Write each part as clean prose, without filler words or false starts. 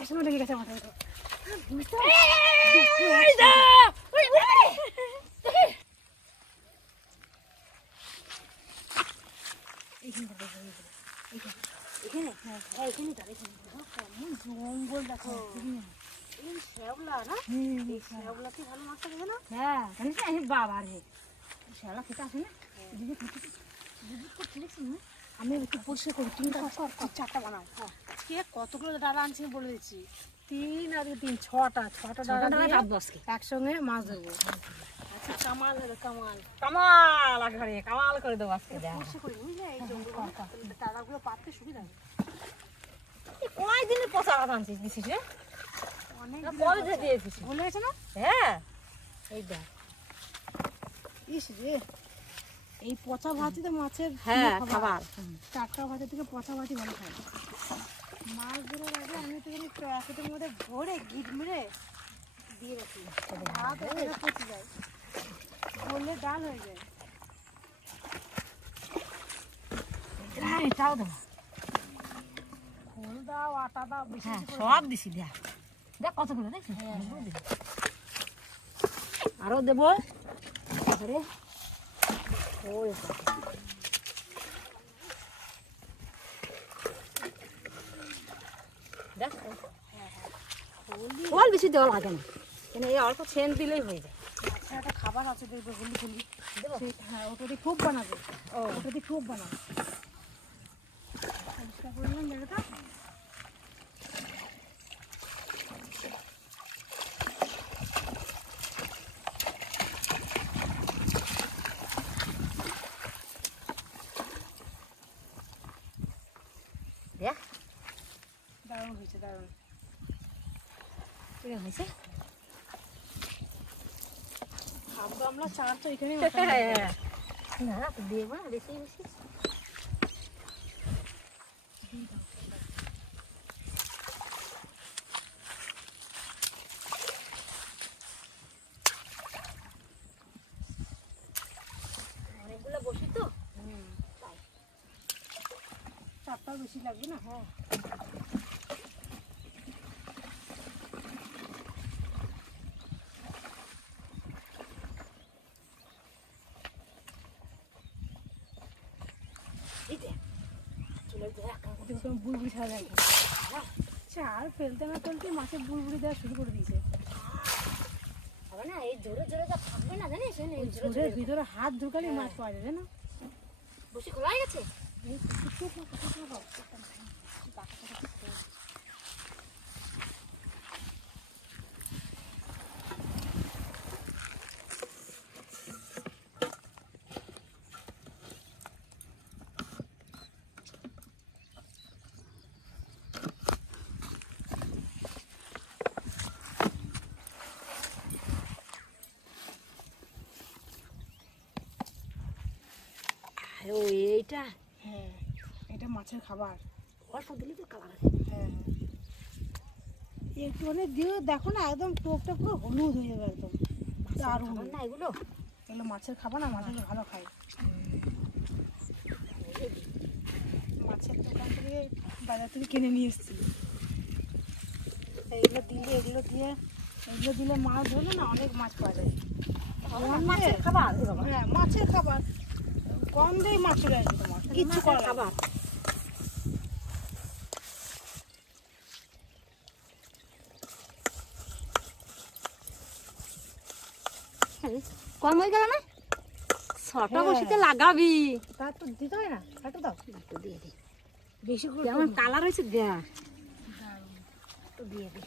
একসঙ্গে লেগে গেছে মাথায়। জঙ্গল দেখো, এই শ্যাওলা না, এই শ্যাওলা কি ভালো মাছটা খেতে না? হ্যাঁ বাবা রে, শ্যাওলা খেতে আসে না। আমি একটু পরিষ্কার করি, 3-4টা বানাও। আজকে কতগুলো ডালা আনছি বলে দিচ্ছি, 3 আর 3 6টা ডালা একসঙ্গে মাছ ধরবো। আচ্ছা কামাল হবে, কামাল করে কামাল করে দেবো আজকে। পরিষ্কার করি বুঝলে, এই ডালাগুলো পাততে সুবিধা হবে। কয়দিনে পচা ভাত আনছিস দিছিস রে? অনেক পরে দিয়েছিস, ভুলে গেছে না? হ্যাঁ এই দেখ, ইস রে, এই পচা ভাতই তো মাছের খাবার। টাটকা ভাতের থেকে পচা ভাতই ভালো খায়। মাছ ধরার আগে আমি তো প্যাকেটের মধ্যে ভরে গিট মেরে দিয়ে রাখি, ভাত পচে যায়, বললে ডাল হয়ে যায়। এটাও দেবো, খোল দাও, আটা দাও, সব দিছি। দেখ দেখ কতগুলো দেখছি, আরো দেবো। খোল বেশি দেওয়া লাগে না, কেন এই অল্প ছেন দিলেই হয়ে যায়। আচ্ছা একটা খাবার আছে দেখবে, হলুদ দেবো। হ্যাঁ ওটা দিয়ে খুব বানাবে, ওটা দিয়ে খুব বানাবে। পরিষ্কার করলাম জায়গাটা। দারুণ হয়েছে, দারুণ হয়েছে। খাবো আমরা চার তো এখানে না দেবো না বেশি বেশি। অনেকগুলো বসি তো, চারটাও বেশি লাগবে না। হ্যাঁ বুড়বুড়ি ছাড়া যায়, চার ফেলতে না ফেলতে মাছের বুড়বুড়ি দেওয়া শুরু করে দিয়েছে। হবে না, এই জোরে জোরে যা থাকবে না জানিস, জোরের ভিতরে হাত ঢুকালে মাছ পাওয়া যাবে না। বসে খোলা হয়ে গেছে। এইটা হ্যাঁ, এটা মাছের খাবার, অল্প দিলে তো কালার আছে। হ্যাঁ একটু অনেক দিয়ে দেখো না, একদম টোপটা পুরো হলুদ হয়ে যাবে একদম। দারুণ না এগুলো, এগুলো মাছের খাবার না, মাছের ভালো খায়। মাছের দোকান থেকে বাজার থেকে কিনে নিয়ে এসেছি। এগুলো দিলে মাছ ধরলে না অনেক মাছ পাওয়া যায়। মাছের খাবার, হ্যাঁ মাছের খাবার, কম দিয়ে মাছ চলে আসবে তোমার, কিচ্ছু করার খাবার। কম হয়ে গেল না, 6টা বসিতে লাগাবি, তা তো দিতে হয় না, একটু দাও, একটু দিয়ে দিই, বেশি করে যেমন কালার হয়েছে দেয়া, একটু দিয়ে দিই।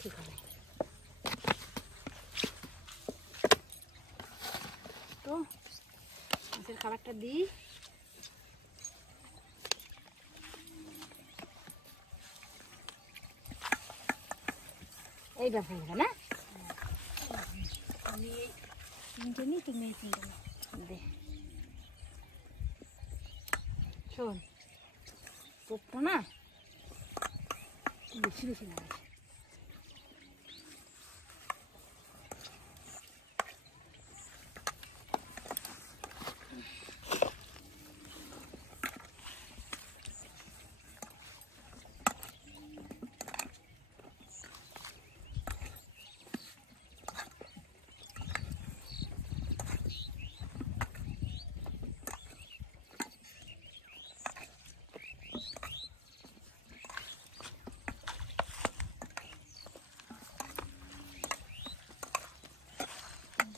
ঠিক হবে তো, মাছের খাবারটা দিই। এই ব্যাপার না, আমি এই 3টে নিই, তুমি এই 3টে দে। শোন পোকটা না বেশি বেশি লাগে,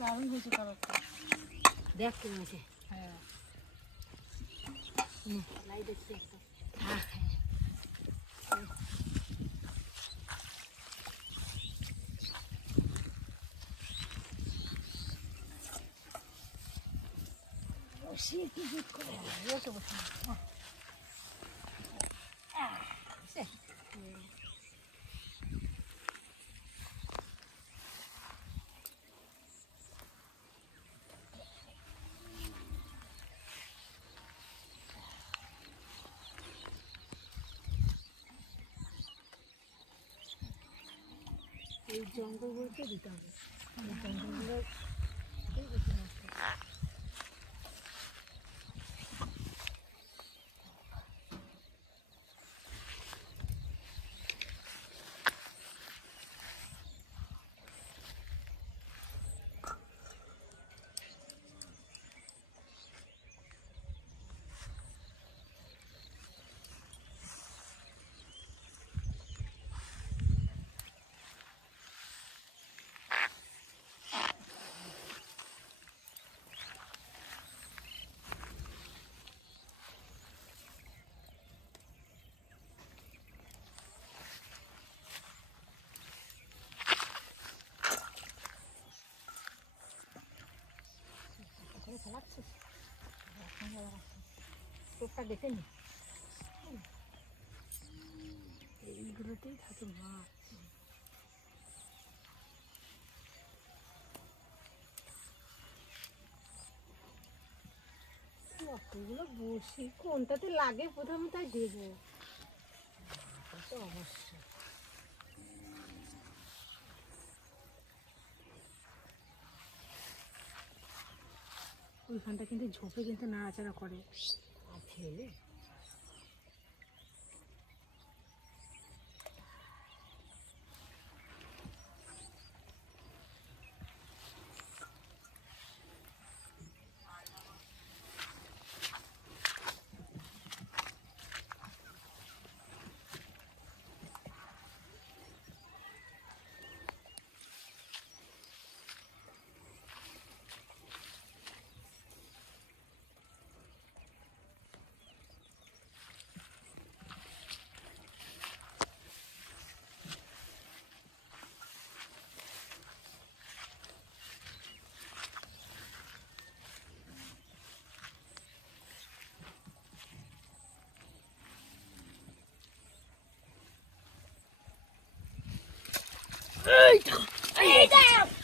দারুণ হয়েছে কালারটা। দেখ কেমন আছে। হ্যাঁ লাই দেখছি একটা। হ্যাঁ বসে একটু জুট করে বসে বসে এই জঙ্গলগুলোতে দিতে হবে। এই জঙ্গলগুলো লাগছিস চোখটা দেখে নি। এইগুলোতেই থাকে মাছ। কতগুলো বসি কোনটাতে লাগে প্রথমে তাই দেবো। অবশ্যই ওইখানটা কিন্তু ঝোপে কিন্তু নাড়াচাড়া করে। আর ফেলে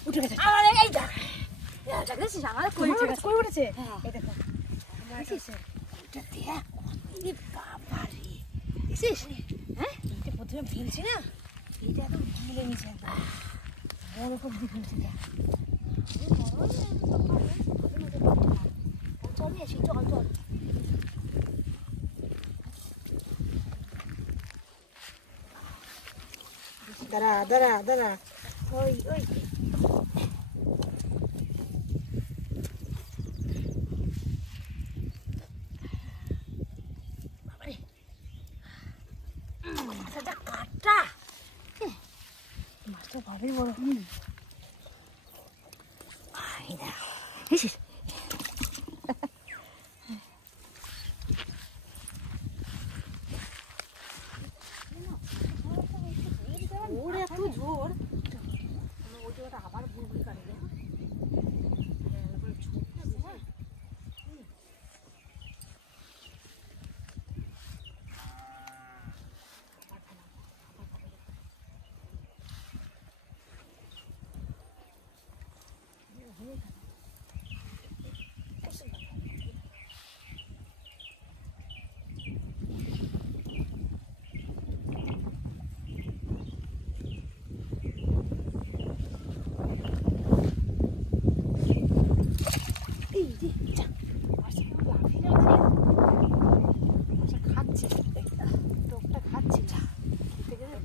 উঠে গেছে আমার এই দেখ দেখছিস আমার কই উঠেছে। হ্যাঁ এই দেখো দেখছিস এটা দেখ বাবা রে দেখছিস হ্যাঁ এটা প্রথমে ফেলছি না, এটা একদম গিলে নিচে একদম বড় করে দিয়ে ফেলছি। চল এসি চল চল দাঁড়া দাঁড়া দাঁড়া ওই ওই কাটা মাছটা ভালোই বড়। ওর এত জোর ওই জায়গাটা আবার বুলবুলি কাটে রে।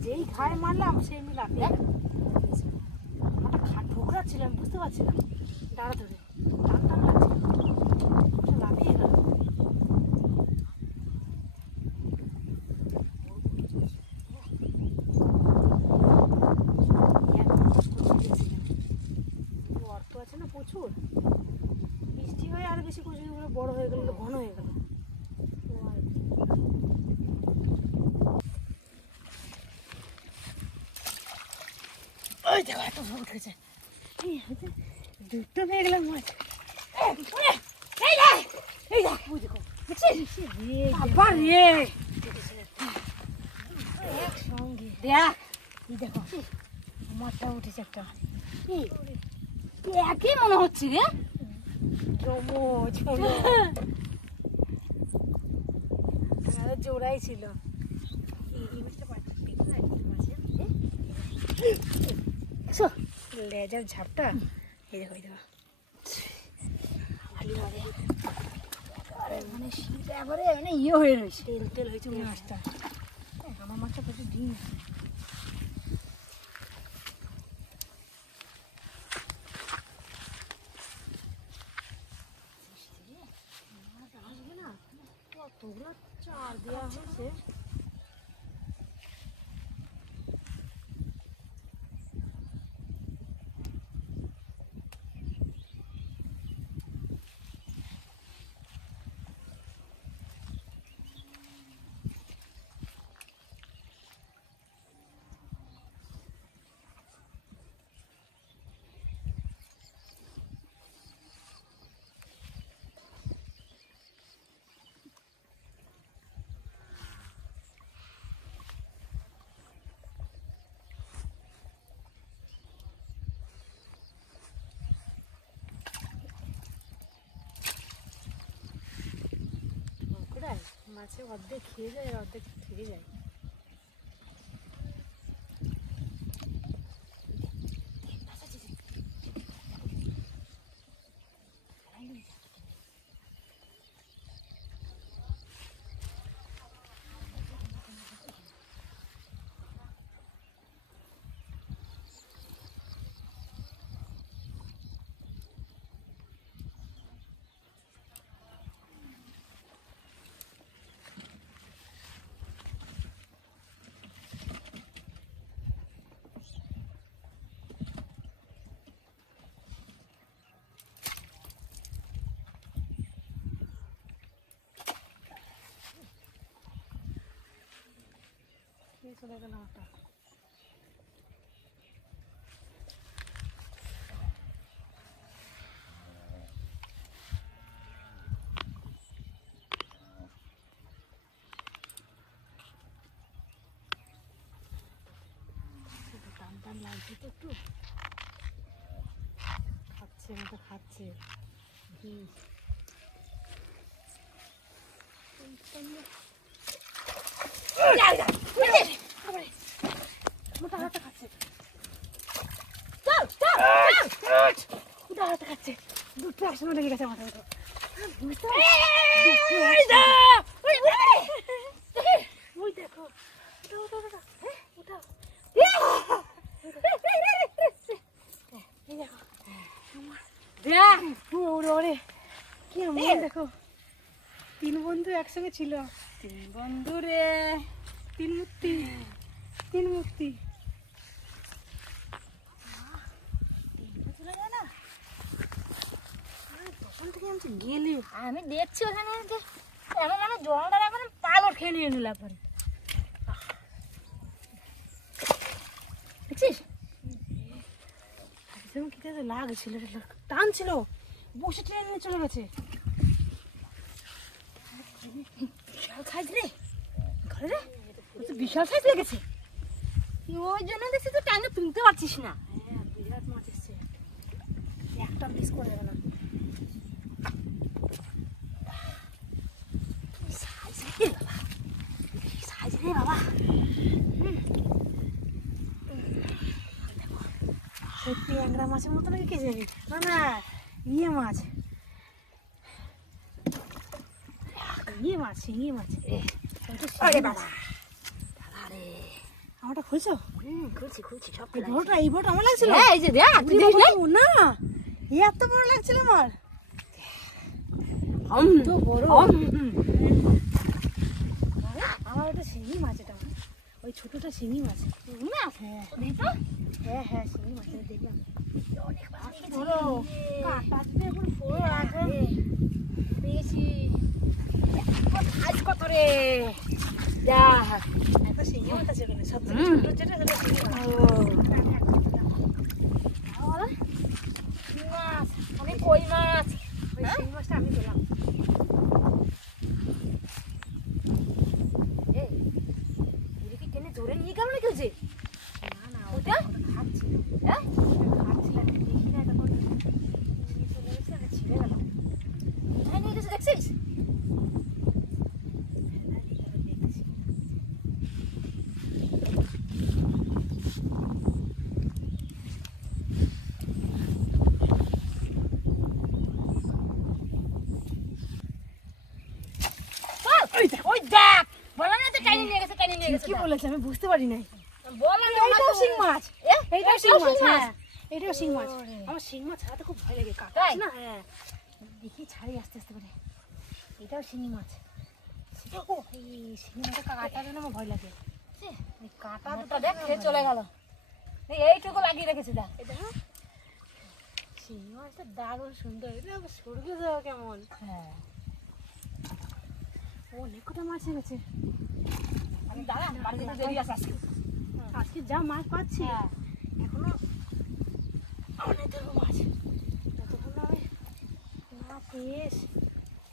যেই ঘাড় মারলাম সেই আমি লাফিয়ে ঠোকরাচ্ছিলাম, বুঝতে পারছিলাম ডাড়া ধরে টান টান লাগছিল, লাফিয়ে গেল। অর্থ আছে না প্রচুর। বড় হয়ে গেল, ঘন হয়ে গেল। ওই দেখো এত বড় উঠেছে, দুটো পেয়ে গেলাম মাছ। এই দেখ ওই দেখো আবার রে একসঙ্গে দেখ, এই দেখো মাছটা উঠেছে একটা, একই মনে হচ্ছে রে। জোড়াই ছিল। লেজার ঝাপটা, এই দেখো এই দেখো মানে শীত এবারে মানে ইয়ে হয়ে রয়েছে, তেল তেল হয়েছে মাছটা। আমার মাছটা প্রচুর ডিম। আসবে না কতগুলো চার দেওয়া হয়েছে। মাছে অর্ধেক খেয়ে যায় আর অর্ধেক থেকে যায়। চলে গেল ওটা। টান টান লাগছে তো একটু, খাচ্ছে মতো খাচ্ছে। মোটা হাতে খাচ্ছে, মোটা হাতে খাচ্ছে। দুটো একসঙ্গে লেগে গেছে মাথার মতো। ওই দেখো দেখো, তিন বন্ধু একসঙ্গে ছিল। তিন বন্ধু রে, তিন মূর্তি, তিন মূর্তি। তখন থেকে আমি গেলি, আমি দেখছি ওখানে যে এমন মানে জলটা এখন পালও খেয়ে নিয়ে নিলাম পরে, দেখছিস একদম কি লাগছিল, টান ছিল, বসে ট্রেন নিয়ে চলে গেছে। বিশাল সাইজ রে, ঘরে রে বিশাল সাইজ লেগেছে। ওই জন্য দেখছি তুই টাইমে তুলতে পারছিস না। হ্যাঁ বিরাট মাছ এসছে, একটা মিস করে দেবে না। সাইজ রে বাবা, সত্যি ট্যাংরা মাছের মতো নাকি কে জানি, না না ইয়ে মাছ, ইয়ে মাছ, শিঙি মাছ। আরে বাবা, আমারটা খুলছো? খুলছি খুলছি সব। এই বড়টা আমার লাগছিল। হ্যাঁ এই যে দেখ, তুই দেখিস না? না এত বড় লাগছিল আমার, তো বড়। আমার ওটা শিঙি মাছ, এটা ওই ছোটটা শিঙি মাছ। হ্যাঁ হ্যাঁ হ্যাঁ শিঙি মাছ দেখলাম, অনেক বড় কাটা দিয়ে পুরো আছে। পেয়েছি। আজ কত রে? যা একটা শিঙি মাছ আছে ওখানে, সবথেকে ছোট যেটা সেটা শিঙি মাছ। মাছ, আমি কই মাছ। ওই শিঙি মাছটা আমি পেলাম। এই এদিকে টেনে ধরে নিয়ে গেল নাকি যে? না না, ওটা খাচ্ছিল, হ্যাঁ খাচ্ছিল, আমি দেখি না, তখন নিয়ে চলে গেছে, আমি ছিঁড়ে গেলাম। কোথায় নিয়ে গেছে দেখছিস? দেখছি। ওই দেখ, বললাম না তো টাইনি নিয়ে গেছে, টাইনি নিয়ে গেছে। কি বলেছে আমি বুঝতে পারি নাই। বললাম না এইটাও শিং মাছ, এইটাও শিং মাছ, মাছ। হ্যাঁ, এটাও শিং মাছ। আমার শিং মাছ ছাড়াতে খুব ভয় লাগে, কাটা তাই? আছে না, হ্যাঁ। দেখি ছাড়ি আস্তে আস্তে করে। এটাও শিঙি মাছ। ও, এই শিঙি মাছের কাঁটার জন্য আমার ভয় লাগে। এই কাঁটা দুটো দেখ খেয়ে চলে গেল। এইটুকু লাগিয়ে রেখেছি দেখ। এটা শিঙি মাছটা দারুণ সুন্দর, এটা আবার সরবে যাওয়া কেমন। হ্যাঁ অনেক কটা মাছ গেছে আমি দাঁড়া বাড়ি যেতে দেরি আছে আজকে। আজকে, যা মাছ পাচ্ছি হ্যাঁ এখনো অনেক দেবো মাছ। যতক্ষণ না আমি না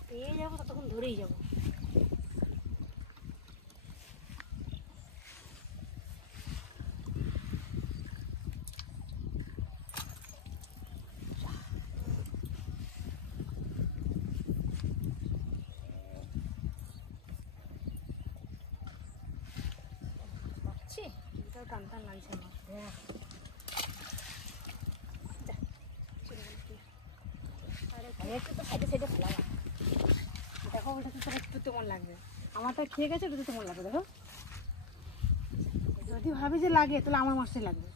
পেয়ে যাবো ততক্ষণ ধরেই যাবো। পাচ্ছি, এটাও টান টান লাগছে আমার। আর একটু তো সাইডে সাইডে ফেলা না। দেখো, ওটা তো তোর একটু তেমন লাগবে, আমারটা খেয়ে গেছে, ওটা তো তেমন লাগবে। দেখো, যদি ভাবি যে লাগে তাহলে আমার মাছটাই লাগবে।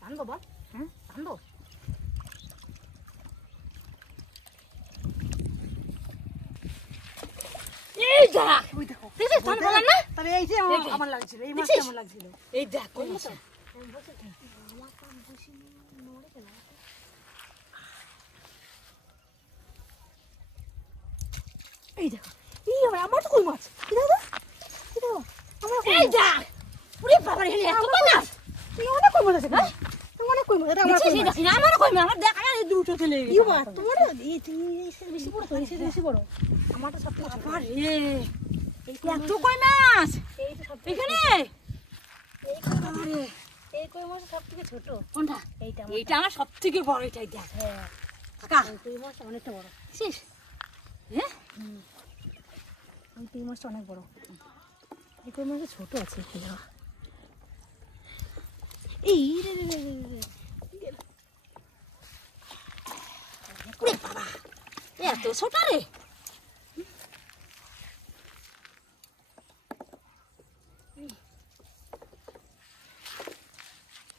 টানবো বল, হ্যাঁ, টানবো। এই দেখ, ওই দেখো, দেখছিস টান বললাম না? তাহলে এই যে আমার লাগছিল, এই মাছটা দেখছিস? আমার লাগছিল। এই দেখ কই মাছ। আমি বলছি তো, আমার তো বেশি নড়ে কেন? এই দেখো, এই আমার তো কই মাছ, এই দেখো, এই দেখো, আমার কই এই মাছ। দেখ, ওরে বাবা রে, এত কই মাছ। এই অনেক কই মাছ আছে, হ্যাঁ, অনেক কই মাছ, এটা আমার দেখছিস? কই এই মাছ। দেখ, আমারও কই মাছ। আমার দেখ, আমার এই দুটো চলে কি গেছে। মাছ তোমার? এই তুমি বেশি বড় তো, এই সাইজে বেশি বড়, আমারটা সব থেকে ছোট। বাবা রে, এই কই এত কই মাছ এই তো সব থেকে এখানে। এই কই মাছ, এই কই মাছ সব থেকে ছোট। কোনটা? এইটা এইটা আমার সব থেকে বড়, এটাই দেখ। হ্যাঁ, কাকা এই কই মাছটা অনেকটা বড়। দেখছিস? হ্যাঁ ওই কই মাছটা অনেক বড়, এই কই মাছটা ছোট আছে একটু। দেখো, এই রে রে রে রে রে। ওরে বাবা, এত ছোট রে।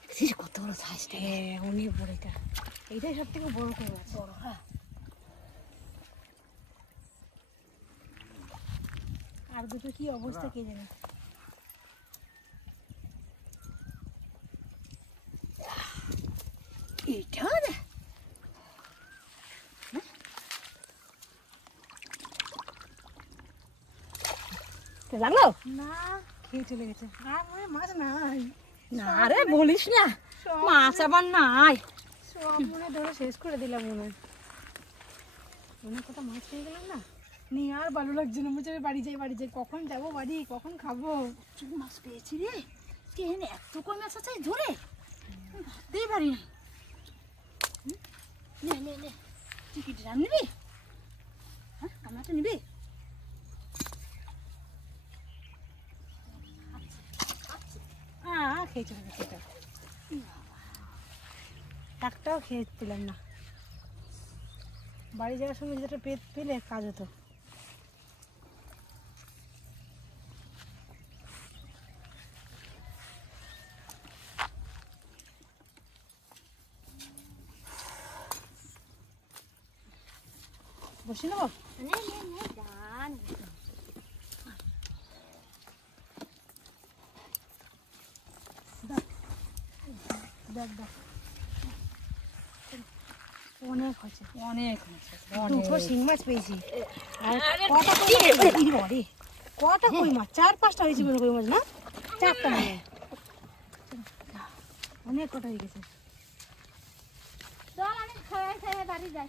দেখছিস কত বড় সাইজটা? হ্যাঁ, অনেক বড় এটা, এইটাই সব থেকে বড় কই মাছ। বড়, হ্যাঁ। আর দুটো কি অবস্থা কে জানে। এইটা না লাগলো না, খেয়ে চলে গেছে, আর মনে হয় মাছ নাই। না রে, বলিস না, মাছ আবার নাই। সব মনে হয় ধরে শেষ করে দিলাম মনে হয়। অনেক কটা মাছ পেয়ে গেলাম না, নিয়ে আর ভালো লাগছে না, বলছে বাড়ি যাই, কখন যাবো বাড়ি, কখন খাবো। প্রচুর মাছ পেয়েছি রে। কেন এত কই মাছ আছে ধরে? ভাবতেই পারি না। নে নে নে, তুই কি ড্রাম নিবি? হ্যাঁ, কামড়াটা নিবি? হ্যাঁ, খেয়ে চলে গেছে এটা, একটাও খেয়ে পেলাম না। বাড়ি যাওয়ার সময় যেটা পেলে কাজ হতো। বসে নেবো? নে নে নে, ডান। দেখ দেখ অনেক হয়েছে, অনেক দুটো শিং মাছ পেয়েছি। আর কটা কই মাছ? কটা কই মাছ? 4-5টা হয়েছে মনে কই মাছ না, 4টা মনে হয়। অনেক কটা হয়ে গেছে। চল আমি খাই বাড়ি যাই।